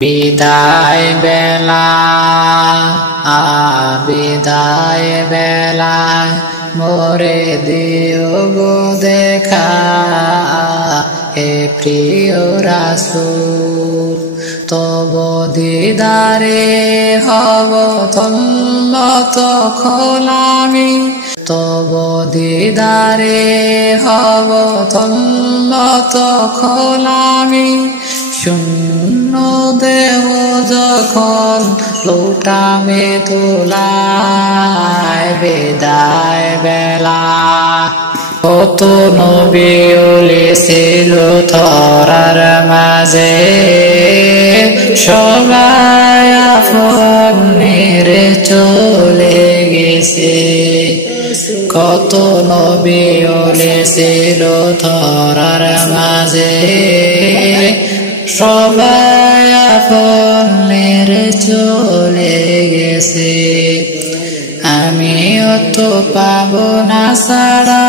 বিদায় বেলা বিদায় বেলায় মোরে দিও গো দেখা হে প্রিয় রাসূল তব দিদারে হব ধন্য তখন আমি তব দিদারে হব ধন্য তখন আমি শূন্য দেহ যখন লুটামে তোলায় বিদায় বেলা কত নবী ওলি ছিল ধরার মাঝে সবাই আপন মেরে চলে গেছে কত নবী ওলি ছিল ধরার মাঝে সবাই আপন মেরে চলে গেছে আমিও তো পাবো না ছাড়া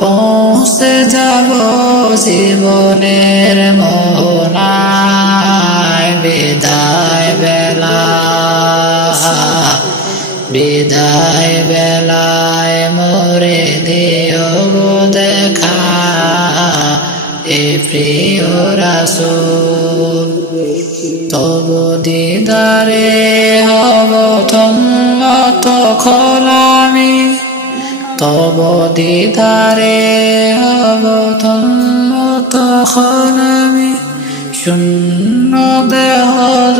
পৌঁছে যাব জীবনের মোহনায় বিদায় বেলা বিদায় বেলায় মোরে দিও দেখা এ প্রিয় রাসূল তব দিদারে হব ধন্য তখন আমি তব দিদারে হব ধন্য তখন আমি শূন্য দেহ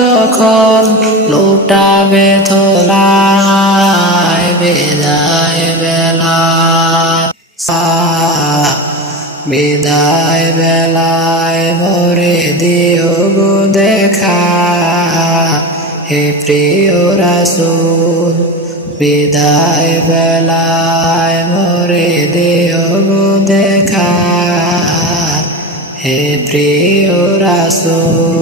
যখন লুটাবে তোলায় বিদায় বেলা বিদায় বেলায় মোরে দিও গো দেখা হে প্রিয় রাসূল বিদায় বেলায় মোরে দিও গো দেখা হে প্রিয় রাসূল।